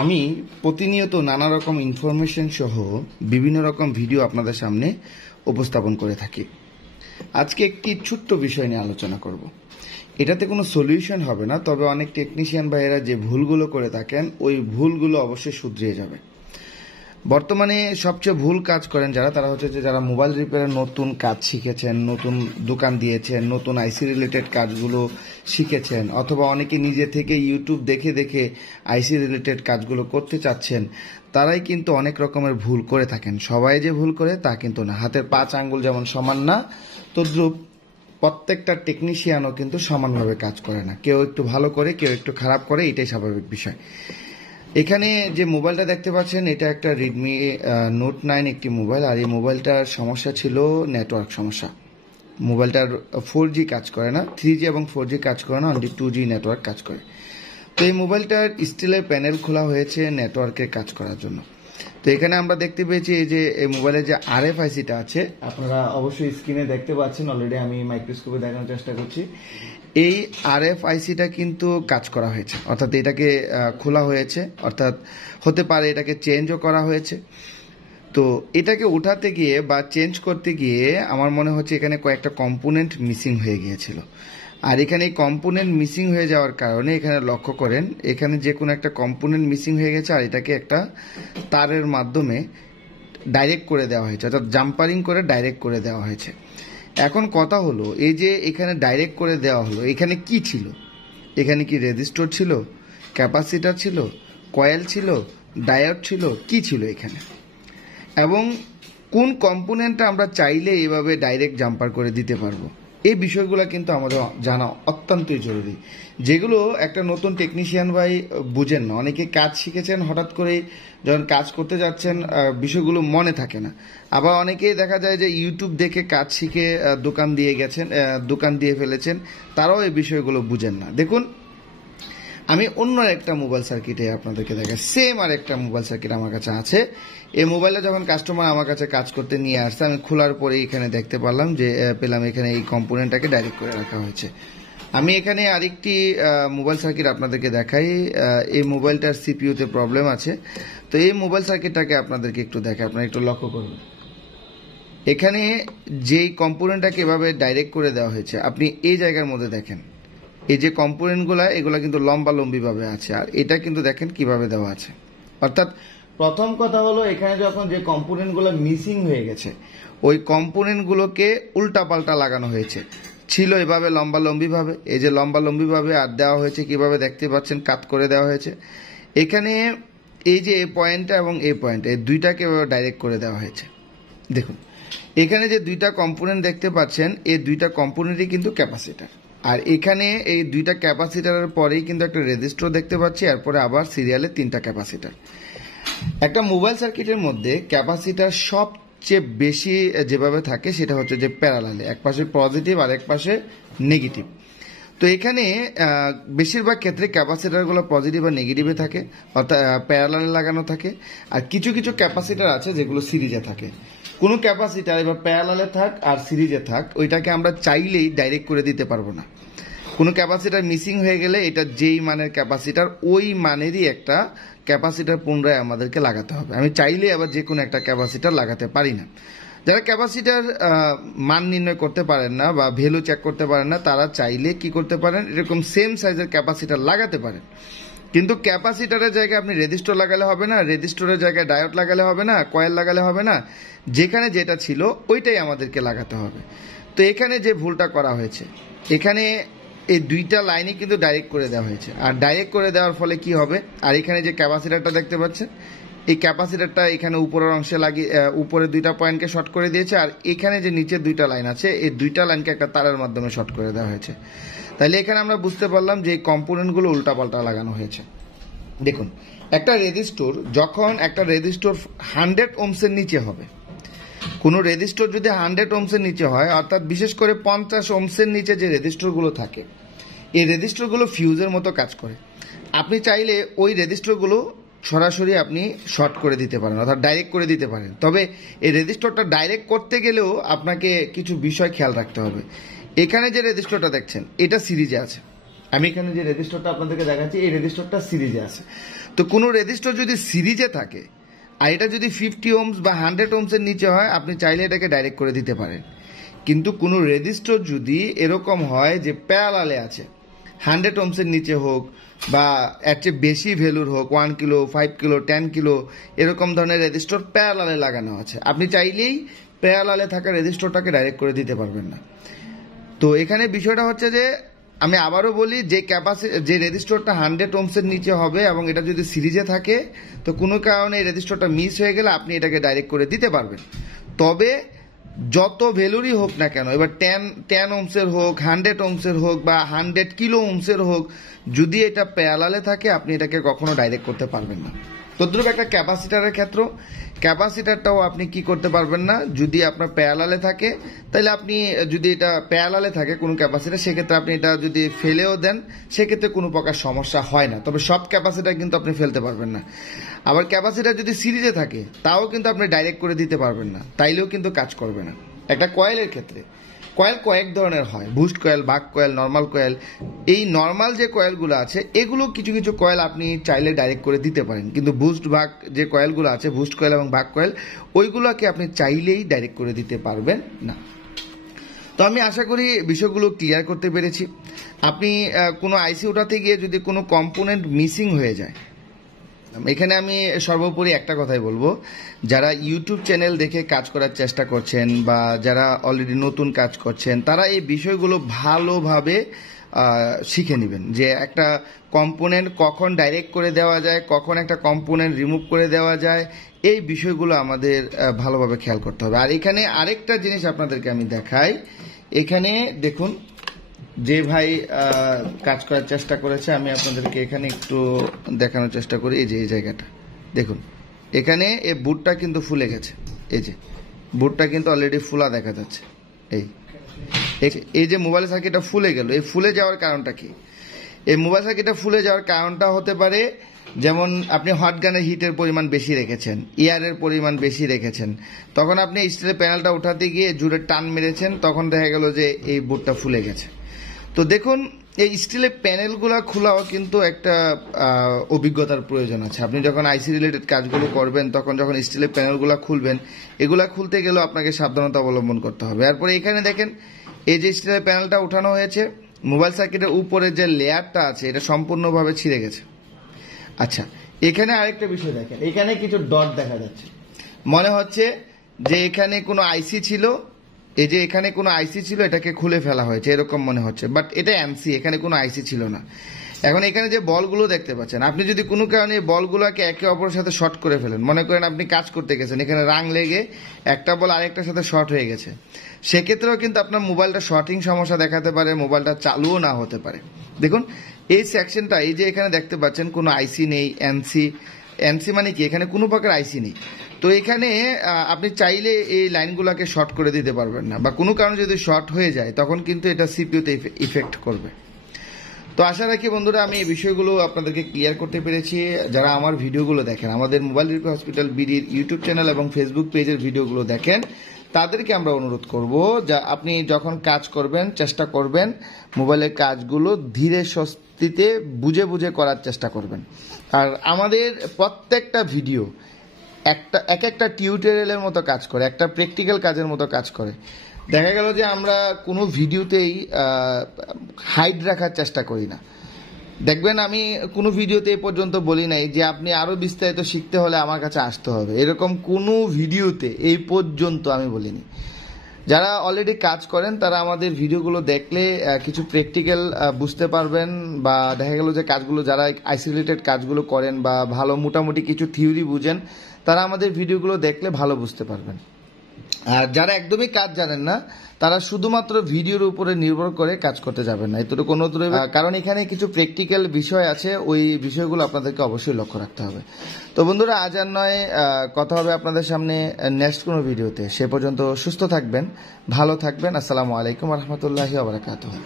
আমি প্রতিনিয়ত নানা রকম ইনফরমেশন সহ বিভিন্ন রকম ভিডিও আপনাদের সামনে উপস্থাপন করে থাকি। আজকে একটি ছোট্ট বিষয় নিয়ে আলোচনা করব। এটাতে কোনো সলিউশন হবে না, তবে অনেক টেকনিশিয়ান ভাইয়েরা যে ভুলগুলো করে থাকেন ওই ভুলগুলো অবশ্যই শুধরিয়ে যাবে। বর্তমানে সবচেয়ে ভুল কাজ করেন তারা হচ্ছে যে যারা মোবাইল রিপেয়ারের নতুন কাজ শিখেছেন, নতুন দোকান দিয়েছেন, নতুন আইসি রিলেটেড কাজগুলো শিখেছেন, অথবা অনেকে নিজে থেকে ইউটিউব দেখে দেখে আইসি রিলেটেড কাজগুলো করতে চাচ্ছেন, তারাই কিন্তু অনেক রকমের ভুল করে থাকেন। সবাই যে ভুল করে তা কিন্তু না। হাতের 5 আঙ্গুল যেমন সমান না, তদ্রূপ প্রত্যেকটা টেকনিশিয়ানও কিন্তু সমানভাবে কাজ করে না। কেউ একটু ভালো করে, কেউ একটু খারাপ করে, এটাই স্বাভাবিক বিষয়। এখানে যে মোবাইলটা দেখতে পাচ্ছেন এটা একটা রেডমি নোট 9 একটি মোবাইল। আর এই মোবাইলটার সমস্যা ছিল নেটওয়ার্ক সমস্যা। মোবাইলটার 4G কাজ করে না, 3G এবং 4G কাজ করে না, অনলি 2G নেটওয়ার্ক কাজ করে। তো এই মোবাইলটার স্টিলের প্যানেল খোলা হয়েছে নেটওয়ার্কের কাজ করার জন্য। তো এখানে আমরা দেখতে পেয়েছি এই যে এই মোবাইলের যে RFIC-টা আছে, আপনারা অবশ্যই স্ক্রিনে দেখতে পাচ্ছেন, অলরেডি আমি মাইক্রোস্কোপে দেখানোর চেষ্টা করছি। এই RFIC-টা কিন্তু কাজ করা হয়েছে, অর্থাৎ এটাকে খোলা হয়েছে, অর্থাৎ হতে পারে এটাকে চেঞ্জও করা হয়েছে। তো এটাকে উঠাতে গিয়ে বা চেঞ্জ করতে গিয়ে আমার মনে হচ্ছে এখানে কয়েকটা কম্পোনেন্ট মিসিং হয়ে গিয়েছিল। আর এখানে এই কম্পোনেন্ট মিসিং হয়ে যাওয়ার কারণে এখানে লক্ষ্য করেন এখানে যে কোনো একটা কম্পোনেন্ট মিসিং হয়ে গেছে, আর এটাকে একটা তারের মাধ্যমে ডাইরেক্ট করে দেওয়া হয়েছে, অর্থাৎ জাম্পারিং করে ডাইরেক্ট করে দেওয়া হয়েছে। এখন কথা হলো, এই যে এখানে ডাইরেক্ট করে দেওয়া হলো, এখানে কি ছিল? এখানে কি রেজিস্টর ছিল, ক্যাপাসিটার ছিল, কয়েল ছিল, ডায়োড ছিল, কি ছিল এখানে? এবং কোন কম্পোনেন্টটা আমরা চাইলে এভাবে ডাইরেক্ট জাম্পার করে দিতে পারবো, এই বিষয়গুলো কিন্তু আমাদের জানা অত্যন্তই জরুরি, যেগুলো একটা নতুন টেকনিশিয়ান ভাই বুঝেন না। অনেকে কাজ শিখেছেন, হঠাৎ করে যখন কাজ করতে যাচ্ছেন বিষয়গুলো মনে থাকে না। আবার অনেকেই দেখা যায় যে ইউটিউব দেখে কাজ শিখে দোকান দিয়ে ফেলেছেন, তারাও এই বিষয়গুলো বুঝেন না। দেখুন, আমি অন্য একটা মোবাইল সার্কিটে আপনাদেরকে দেখাই। সেম আর একটা মোবাইল সার্কিট আমার কাছে আছে। এই মোবাইলটা যখন কাস্টমার আমার কাছে কাজ করতে নিয়ে আসছে, আমি খোলার পরে এখানে দেখতে পেলাম এখানে এই কম্পোনেন্টটাকে ডাইরেক্ট করে রাখা হয়েছে। আমি এখানে আরেকটি মোবাইল সার্কিট আপনাদেরকে দেখাই। এই মোবাইলটার সিপিইউতে প্রবলেম আছে। তো এই মোবাইল সার্কিটটাকে আপনাদেরকে একটু দেখাই, আপনারা একটু লক্ষ্য করুন। এখানে যেই কম্পোনেন্টটাকে এভাবে ডাইরেক্ট করে দেওয়া হয়েছে, আপনি এই জায়গার মধ্যে দেখেন এই যে কম্পোনেন্টগুলো, এগুলো কিন্তু লম্বিভাবে আছে, আর এটা কিন্তু দেখেন কিভাবে দেওয়া আছে। অর্থাৎ প্রথম কথা হলো, এখানে যখন যে কম্পোনেন্টগুলো মিসিং হয়ে গেছে, ওই কম্পোনেন্টগুলোকে উল্টাপাল্টা লাগানো হয়েছে। ছিল এভাবে লম্বিভাবে, এই যে লম্বিভাবে, আর দেওয়া হয়েছে কিভাবে দেখতে পাচ্ছেন, কাট করে দেওয়া হয়েছে। এখানে এই যে এই পয়েন্টটা এবং এই পয়েন্ট, এই দুইটাকে ডাইরেক্ট করে দেওয়া হয়েছে। দেখুন, এখানে যে দুইটা কম্পোনেন্ট দেখতে পাচ্ছেন, এই দুইটা কম্পোনেন্টই কিন্তু ক্যাপাসিটার। আর এখানে এই দুইটা ক্যাপাসিটারের পরেই কিন্তু একটা রেজিস্টর দেখতে পাচ্ছি, এরপরে আবার সিরিয়ালে 3টা ক্যাপাসিটার। একটা মোবাইল সার্কিটের মধ্যে ক্যাপাসিটার সবচেয়ে বেশি যেভাবে থাকে সেটা হচ্ছে যে প্যারালালে, এক পাশে পজিটিভ আর এক পাশে নেগেটিভ। তো এখানে বেশিরভাগ ক্ষেত্রে ক্যাপাসিটারগুলো পজিটিভ আর নেগেটিভে থাকে, অর্থাৎ প্যারালালে লাগানো থাকে। আর কিছু কিছু ক্যাপাসিটার আছে যেগুলো সিরিজে থাকে। কোনো ক্যাপাসিটার এবার প্যারালালে থাক আর সিরিজে থাক, ওইটাকে আমরা চাইলেই ডাইরেক্ট করে দিতে পারবো না। কোনো ক্যাপাসিটার মিসিং হয়ে গেলে এটা যেই মানের ক্যাপাসিটার, ওই মানেরই একটা ক্যাপাসিটার পুনরায় আমাদেরকে লাগাতে হবে। আমি চাইলে আবার যে কোনো একটা ক্যাপাসিটার লাগাতে পারি না। যারা ক্যাপাসিটার মান নির্ণয় করতে পারেন না বা ভ্যালু চেক করতে পারেন না, তারা চাইলে কি করতে পারেন, এরকম সেম সাইজের ক্যাপাসিটার লাগাতে পারেন। কিন্তু ক্যাপাসিটারের জায়গায় আপনি রেজিস্টর লাগালে হবে না, রেজিস্টরের জায়গায় ডায়োড লাগালে হবে না, কয়েল লাগালে হবে না। যেখানে যেটা ছিল ওইটাই আমাদেরকে লাগাতে হবে। তো এখানে যে ভুলটা করা হয়েছে, এখানে এই দুইটা লাইনই কিন্তু ডাইরেক্ট করে দেওয়া হয়েছে। আর ডাইরেক্ট করে দেওয়ার ফলে কি হবে, আর এখানে যে ক্যাপাসিটারটা দেখতে পাচ্ছেন, এই ক্যাপাসিটারটা এখানে উপরের অংশে লাগিয়ে উপরে দুইটা পয়েন্টকে শর্ট করে দিয়েছে, আর এখানে যে নিচে দুইটা লাইন আছে, এই দুইটা লাইনকে একটা তারের মাধ্যমে শর্ট করে দেওয়া হয়েছে। তাহলে এখানে আমরা বুঝতে পারলাম যে এই কম্পোনেন্টগুলো উল্টাপাল্টা লাগানো হয়েছে। দেখুন, একটা রেজিস্টর, যখন একটা রেজিস্টর 100 ওহমসের নিচে হবে, কোনো রেজিস্টর যদি 100 ওহমসের নিচে হয়, অর্থাৎ বিশেষ করে 50 ওহমসের নিচে যে রেজিস্টরগুলো থাকে, এই রেজিস্টরগুলো ফিউজের মতো কাজ করে। আপনি চাইলে ওই রেজিস্টরগুলো সরাসরি আপনি শর্ট করে দিতে পারেন, অর্থাৎ ডাইরেক্ট করে দিতে পারেন। তবে এই রেজিস্টরটা ডাইরেক্ট করতে গেলেও আপনাকে কিছু বিষয় খেয়াল রাখতে হবে। এখানে যে রেজিস্টরটা দেখছেন, এটা সিরিজে আছে, আমি এখানে যে রেজিস্টারটা আপনাদেরকে দেখাচ্ছি এই রেজিস্টারটা সিরিজে আছে। তো কোনো রেজিস্টার যদি সিরিজে থাকে আর এটা যদি 50 ওহমস বা 100 ওহমসের নিচে হয় আপনি চাইলে এটাকে ডাইরেক্ট করে দিতে পারেন। কিন্তু কোনো রেজিস্টার যদি এরকম হয় যে প্যারালালে আছে, 100 ওহমসের নিচে হোক বা এর চেয়ে বেশি ভ্যালুর হোক, 1 কিলো, 5 কিলো, 10 কিলো, এরকম ধরনের রেজিস্টার প্যারালালে লাগানো আছে, আপনি চাইলেই প্যারালালে থাকা রেজিস্টারটাকে ডাইরেক্ট করে দিতে পারবেন না। তো এখানে বিষয়টা হচ্ছে যে আমি আবারও বলি, যে রেজিস্টারটা 100 ওহমসের নিচে হবে এবং এটা যদি সিরিজে থাকে তো কোনো কারণে এই রেজিস্টারটা মিস হয়ে গেলে আপনি এটাকে ডাইরেক্ট করে দিতে পারবেন। তবে যত ভ্যালুরই হোক না কেন, এবার 10 ওহমসের হোক, 100 ওহমসের হোক বা 100 কিলো ওহমসের হোক, যদি এটা প্যারালালে থাকে আপনি এটাকে কখনো ডাইরেক্ট করতে পারবেন না। তদ্রুপ একটা ক্যাপাসিটারের ক্ষেত্র, ক্যাপাসিটারটাও আপনি কি করতে পারবেন না, যদি আপনার প্যারালালে থাকে তাহলে আপনি, যদি এটা প্যারালালে থাকে কোনো ক্যাপাসিটার, সেক্ষেত্রে আপনি এটা যদি ফেলেও দেন সেক্ষেত্রে কোনো প্রকার সমস্যা হয় না। তবে সব ক্যাপাসিটার কিন্তু আপনি ফেলতে পারবেন না। আবার ক্যাপাসিটার যদি সিরিজে থাকে তাও কিন্তু আপনি ডাইরেক্ট করে দিতে পারবেন না, তাইলেও কিন্তু কাজ করবে না। একটা কয়েলের ক্ষেত্রে কয়েল কয়েক ধরনের হয়, বুস্ট কয়েল, বাক কয়েল, নর্মাল কয়েল। এই নর্মাল যে কয়েলগুলো আছে এগুলো কিছু কিছু কয়েল আপনি চাইলে ডাইরেক্ট করে দিতে পারেন, কিন্তু বুস্ট বাক যে কয়েলগুলো আছে, বুস্ট কয়েল এবং বাক কয়েল, ওইগুলোকে আপনি চাইলেই ডাইরেক্ট করে দিতে পারবেন না। তো আমি আশা করি বিষয়গুলো ক্লিয়ার করতে পেরেছি। আপনি কোনো আইসি ওঠাতে গিয়ে যদি কোনো কম্পোনেন্ট মিসিং হয়ে যায়, এখানে আমি সর্বোপরি একটা কথাই বলবো, যারা ইউটিউব চ্যানেল দেখে কাজ করার চেষ্টা করছেন বা যারা অলরেডি নতুন কাজ করছেন, তারা এই বিষয়গুলো ভালোভাবে শিখে নেবেন যে একটা কম্পোনেন্ট কখন ডাইরেক্ট করে দেওয়া যায়, কখন একটা কম্পোনেন্ট রিমুভ করে দেওয়া যায়, এই বিষয়গুলো আমাদের ভালোভাবে খেয়াল করতে হবে। আর এখানে আরেকটা জিনিস আপনাদেরকে আমি দেখাই, এখানে দেখুন যে ভাই কাজ করার চেষ্টা করেছে, আমি আপনাদেরকে এখানে একটু দেখানোর চেষ্টা করি। এই যে এই জায়গাটা দেখুন, এখানে এই বুটটা কিন্তু ফুলে গেছে, এই যে বুটটা কিন্তু অলরেডি ফুলা দেখা যাচ্ছে। এই যে মোবাইল সার্কিটটা ফুলে গেল, এই ফুলে যাওয়ার কারণটা কি? এই মোবাইল সার্কিটটা ফুলে যাওয়ার কারণটা হতে পারে, যেমন আপনি হট গানের হিটের পরিমাণ বেশি রেখেছেন, এয়ারের পরিমাণ বেশি রেখেছেন, তখন আপনি স্টিলের প্যানেলটা উঠাতে গিয়ে জুড়ে টান মেরেছেন, তখন দেখা গেল যে এই বুটটা ফুলে গেছে। তো দেখুন, এই স্টিলের প্যানেলগুলো খোলাও কিন্তু একটা অভিজ্ঞতার প্রয়োজন আছে। আপনি যখন আইসি রিলেটেড কাজগুলো করবেন, তখন যখন স্টিলের প্যানেলগুলো খুলবেন, এগুলা খুলতে গেলেও আপনাকে সাবধানতা অবলম্বন করতে হবে। এরপরে এখানে দেখেন, এই যে স্টিলের প্যানেলটা উঠানো হয়েছে, মোবাইল সার্কিটের উপরে যে লেয়ারটা আছে এটা সম্পূর্ণভাবে ছিঁড়ে গেছে। আচ্ছা, এখানে আরেকটা বিষয় দেখেন, এখানে কিছু ডট দেখা যাচ্ছে, মনে হচ্ছে যে এখানে কোনো আইসি ছিল, এই যে এখানে কোনো আইসি ছিল, এটাকে খুলে ফেলা হয়েছে এরকম মনে হচ্ছে, বাট এটা এমসি, এখানে কোনো আইসি ছিল না। এখন এখানে যে বলগুলো দেখতে পাচ্ছেন, আপনি যদি কোনো কারণে বলগুলোকে একে অপরের সাথে শর্ট করে ফেলেন, মনে করেন আপনি কাজ করতে গেছেন, এখানে রাং লেগে একটা বল আরেকটার সাথে শর্ট হয়ে গেছে, সেক্ষেত্রেও কিন্তু আপনার মোবাইলটা শর্টিং সমস্যা দেখাতে পারে, মোবাইলটা চালুও না হতে পারে। দেখুন এই সেকশনটা, এই যে এখানে দেখতে পাচ্ছেন কোনো আইসি নেই, এনসি মানে কি, এখানে কোনো প্রকার আইসি নেই। তো এখানে আপনি চাইলে এই লাইনগুলোকে শর্ট করে দিতে পারবেন না, বা কোনো কারণে যদি শর্ট হয়ে যায় তখন কিন্তু এটা সিপিইউতে ইফেক্ট করবে। তো আশা রাখি বন্ধুরা আমি এই বিষয়গুলো আপনাদেরকে ক্লিয়ার করতে পেরেছি। যারা আমার ভিডিওগুলো দেখেন, আমাদের মোবাইল রিপেয়ার হসপিটাল বিডির ইউটিউব চ্যানেল এবং ফেসবুক পেজের ভিডিওগুলো দেখেন, তাদেরকে আমরা অনুরোধ করব যে আপনি যখন কাজ করবেন চেষ্টা করবেন মোবাইলের কাজগুলো ধীরে স্বস্তিতে বুঝে বুঝে করার চেষ্টা করবেন। আর আমাদের প্রত্যেকটা ভিডিও এক একটা টিউটোরিয়ালের মতো কাজ করে, একটা প্র্যাকটিক্যাল কাজের মতো কাজ করে। দেখা গেল যে আমরা কোনো ভিডিওতেই হাইড রাখার চেষ্টা করি না। দেখবেন আমি কোনো ভিডিওতে এ পর্যন্ত বলি নাই যে আপনি আরও বিস্তারিত শিখতে হলে আমার কাছে আসতে হবে, এরকম কোনো ভিডিওতে এই পর্যন্ত আমি বলিনি। যারা অলরেডি কাজ করেন তারা আমাদের ভিডিওগুলো দেখলে কিছু প্র্যাকটিক্যাল বুঝতে পারবেন, বা দেখা গেল যে কাজগুলো যারা আইসি রিলেটেড কাজগুলো করেন বা ভালো মোটামুটি কিছু থিওরি বুঝেন, তারা আমাদের ভিডিওগুলো দেখলে ভালো বুঝতে পারবেন। আর যারা একদমই কাজ জানেন না তারা শুধুমাত্র ভিডিওর উপরে নির্ভর করে কাজ করতে যাবেন না, এতটুকু অনুরোধ রইবে, কারণ এখানে কিছু প্র্যাকটিক্যাল বিষয় আছে, ওই বিষয়গুলো আপনাদেরকে অবশ্যই লক্ষ্য রাখতে হবে। তো বন্ধুরা আজ আর নয়, কথা হবে আপনাদের সামনে নেক্সট কোনো ভিডিওতে। সে পর্যন্ত সুস্থ থাকবেন, ভালো থাকবেন। আসসালামু আলাইকুম ওয়া রাহমাতুল্লাহি ওয়া বারাকাতুহু।